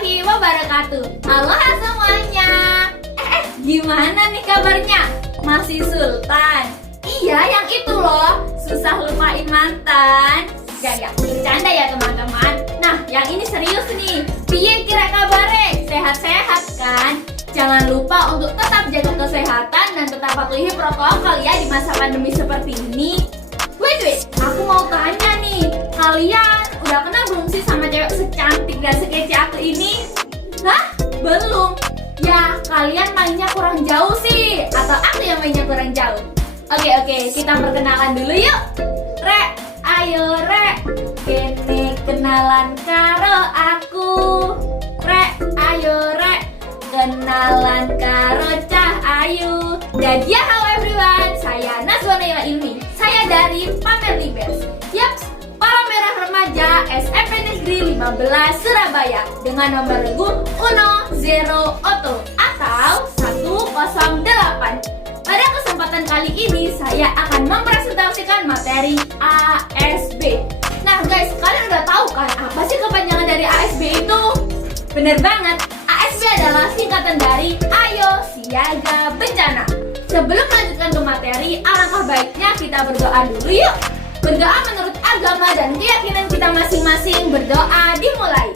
warahmatullahi wabarakatuh. Halo semuanya. Gimana nih kabarnya? Masih Sultan? Iya, yang itu loh, susah lupain mantan. Gak, bercanda ya teman-teman. Nah, yang ini serius nih. Piye kira kabarnya? Sehat-sehat kan? Jangan lupa untuk tetap jaga kesehatan dan tetap patuhi protokol ya di masa pandemi seperti ini. Wait, aku mau tanya nih, kalian udah kenal belum sih sama cewek secantik dan sekece aku ini? Hah? Belum? Ya, kalian mainnya kurang jauh sih, atau aku yang mainnya kurang jauh? Oke, kita perkenalan dulu yuk. Rek, ayo Rek, kene kenalan karo aku. Rek, ayo Rek, kenalan karo Cah Ayu. Dan ya, halo everyone, saya Nazwana Ila Ilmi. Saya dari Pamer Libers. Yaps, Palang Merah Remaja SMP Negeri 15 Surabaya dengan nomor regu 10 Oto atau 108. Pada kesempatan kali ini saya akan mempresentasikan materi ASB. Nah guys, kalian udah tahu kan apa sih kepanjangan dari ASB itu? Bener banget, ASB adalah singkatan dari Ayo Siaga Bencana. Sebelum melanjutkan ke materi, alangkah baiknya kita berdoa dulu yuk. Berdoa menurut agama dan keyakinan kita masing-masing. Berdoa dimulai.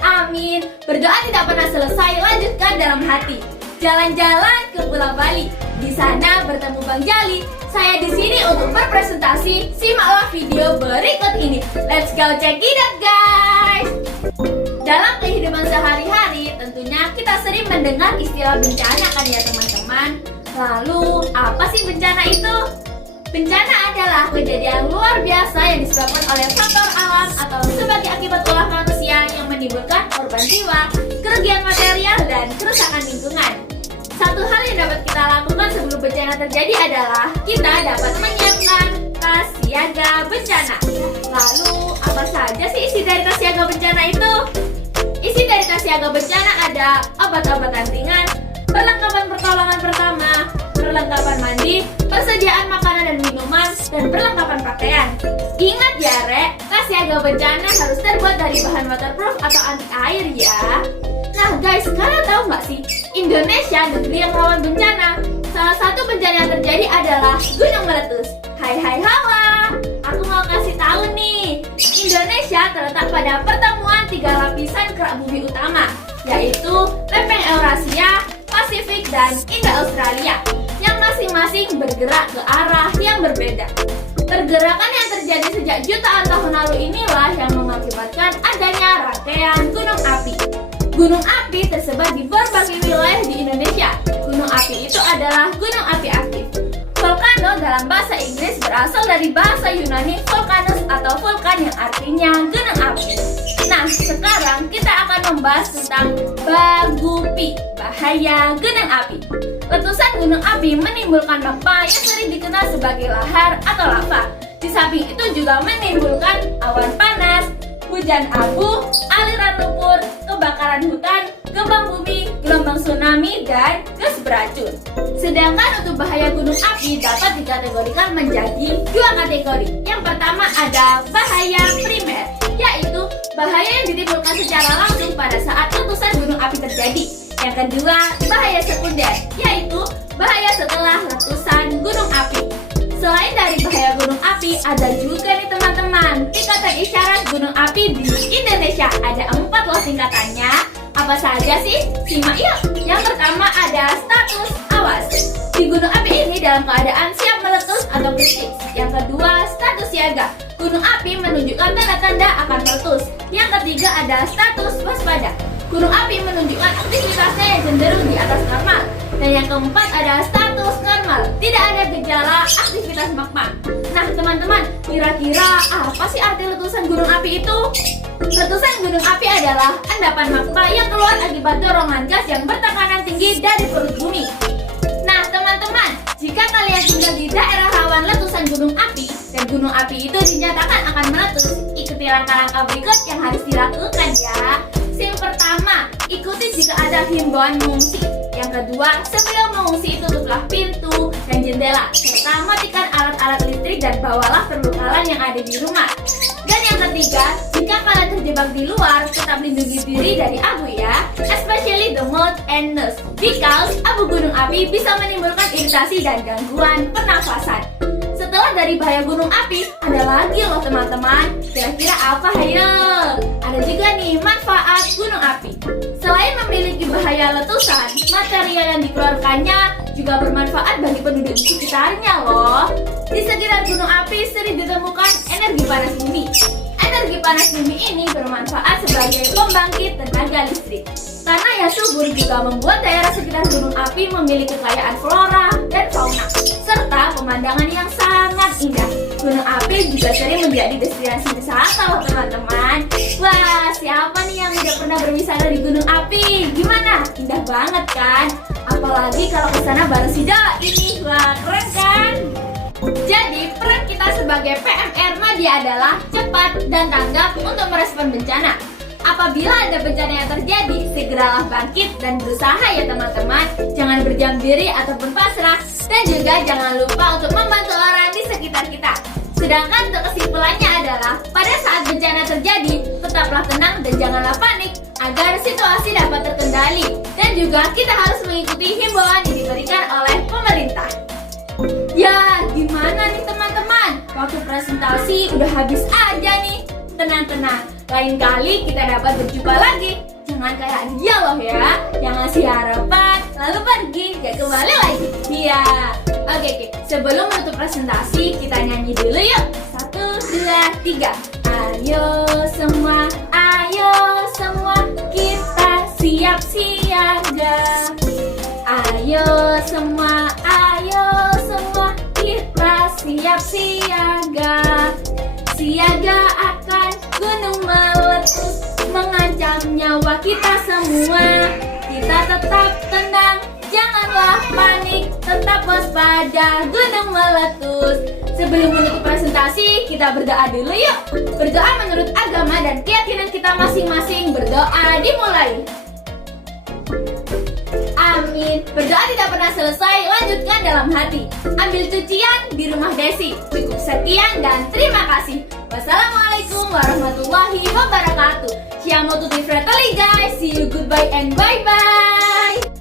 Amin. Berdoa tidak pernah selesai, lanjutkan dalam hati. Jalan-jalan ke Pulau Bali. Di sana bertemu Bang Jali. Saya di sini untuk berpresentasi. Simaklah video berikut ini. Let's go check it out guys. Dalam kehidupan sehari-hari, tentunya kita sering mendengar istilah bencana kan ya teman-teman. Lalu, apa sih bencana itu? Bencana adalah kejadian luar biasa yang disebabkan oleh faktor alam atau sebagai akibat ulah manusia yang menimbulkan korban jiwa, kerugian material, dan kerusakan lingkungan. Satu hal yang dapat kita lakukan sebelum bencana terjadi adalah kita dapat menyiapkan tas siaga bencana. Lalu, apa saja sih isi dari tas siaga bencana itu? Isi dari tas siaga bencana ada obat-obatan ringan, perlengkapan pertolongan pertama, perlengkapan mandi, persediaan makanan dan minuman, dan perlengkapan pakaian. Ingat ya Rek, tas siaga bencana harus terbuat dari bahan waterproof atau anti air ya. Nah guys, kalian tahu nggak sih, Indonesia negeri yang rawan bencana. Salah satu bencana yang terjadi adalah gunung meletus. Hai Hawa, aku mau kasih tahu nih, Indonesia terletak pada pertemuan 3 lapisan kerak bumi utama, yaitu lempeng Eurasia, Pasifik, dan Indo-Australia, yang masing-masing bergerak ke arah yang berbeda. Pergerakan yang terjadi sejak jutaan tahun lalu inilah yang mengakibatkan adanya rangkaian gunung api. Gunung api tersebar di berbagai wilayah di Indonesia. Gunung api itu adalah gunung api aktif. Volcano dalam bahasa Inggris berasal dari bahasa Yunani volcanus atau vulkan yang artinya gunung api. Nah, sekarang kita akan membahas tentang bagupi, bahaya gunung api. Letusan gunung api menimbulkan magma yang sering dikenal sebagai lahar atau lava. Di samping itu juga menimbulkan awan panas, hujan abu, aliran lumpur, kebakaran hutan, gelombang bumi, gelombang tsunami, dan gas beracun. Sedangkan untuk bahaya gunung api dapat dikategorikan menjadi 2 kategori. Yang pertama ada bahaya primer, yaitu bahaya yang ditimbulkan secara langsung pada saat letusan gunung api terjadi. Yang kedua, bahaya sekunder, yaitu bahaya setelah letusan gunung api. Selain dari bahaya gunung api, ada juga nih teman-teman, tingkatan isyarat gunung api di Indonesia. Ada 4 loh tingkatannya. Apa saja sih? Simak yuk. Yang pertama ada status awas. Di gunung api ini dalam keadaan siap meletus atau kritis. Yang kedua, status siaga. Gunung api menunjukkan tanda-tanda akan meletus. Yang ketiga ada status waspada. Gunung api menunjukkan aktivitasnya yang cenderung di atas normal. Dan yang keempat ada status normal, tidak ada gejala aktivitas magma. Nah teman-teman, kira-kira apa sih arti letusan gunung api itu? Letusan gunung api adalah endapan magma yang keluar akibat dorongan gas yang bertekanan tinggi dari perut bumi. Nah teman-teman, jika kalian tinggal di daerah rawan letusan gunung api dan gunung api itu dinyatakan akan meletus, ikuti langkah-langkah berikut yang harus dilakukan ya. SIM pertama, ikuti jika ada himbauan mengungsi. Yang kedua, sebelum mengungsi tutuplah pintu dan jendela, serta matikan alat-alat listrik dan bawalah perbekalan yang ada di rumah. Dan yang ketiga, jika kalian terjebak di luar, tetap lindungi diri dari abu ya, especially the mouth and nose, because abu gunung api bisa menimbulkan iritasi dan gangguan pernafasan. Setelah dari bahaya gunung api, ada lagi loh teman-teman. Kira-kira apa hayo? Ada juga nih manfaat gunung api. Selain memiliki bahaya letusan, material yang dikeluarkannya juga bermanfaat bagi penduduk di sekitarnya loh. Di sekitar gunung api sering ditemukan energi panas bumi. Energi panas bumi ini bermanfaat sebagai pembangkit tenaga listrik. Tanah yang subur juga membuat daerah sekitar gunung api memiliki kekayaan flora dan fauna, serta pemandangan yang sangat indah. Gunung api juga sering menjadi destinasi wisata loh teman-teman. Wah, siapa nih yang udah pernah berwisata di gunung api? Gimana? Indah banget kan? Apalagi kalau kesana bareng si ini. Wah, keren kan? Jadi, peran kita sebagai PMR Madya adalah cepat dan tanggap untuk merespon bencana. Apabila ada bencana yang terjadi, segeralah bangkit dan berusaha ya teman-teman. Jangan berdiam diri ataupun pasrah. Dan juga jangan lupa untuk membantu orang di sekitar kita. Sedangkan untuk kesimpulannya adalah, pada saat bencana terjadi, tetaplah tenang dan janganlah panik agar situasi dapat terkendali. Dan juga kita harus mengikuti himbauan yang diberikan oleh pemerintah. Ya, gimana nih teman-teman? Waktu presentasi udah habis aja nih. Tenang-tenang, lain kali kita dapat berjumpa lagi. Jangan kayak dia loh ya, yang ngasih harapan lalu pergi, gak kembali lagi. Iya. Oke. Sebelum menutup presentasi, kita nyanyi dulu yuk. 1, 2, 3. Ayo semua, kita siap siaga. Ayo semua, kita siap siaga. Siaga akan gunung meletus, mengancam nyawa kita semua. Kita tetap tenang, janganlah panik, tetap waspada, gunung meletus. Sebelum menutup presentasi, kita berdoa dulu yuk. Berdoa menurut agama dan keyakinan kita masing-masing. Berdoa dimulai. Amin. Berdoa tidak pernah selesai, lanjutkan dalam hati. Ambil cucian di rumah Desi. Cukup sekian dan terima kasih. Wassalamualaikum warahmatullahi wabarakatuh. Siamo tutti fratelli guys. See you, goodbye and bye-bye.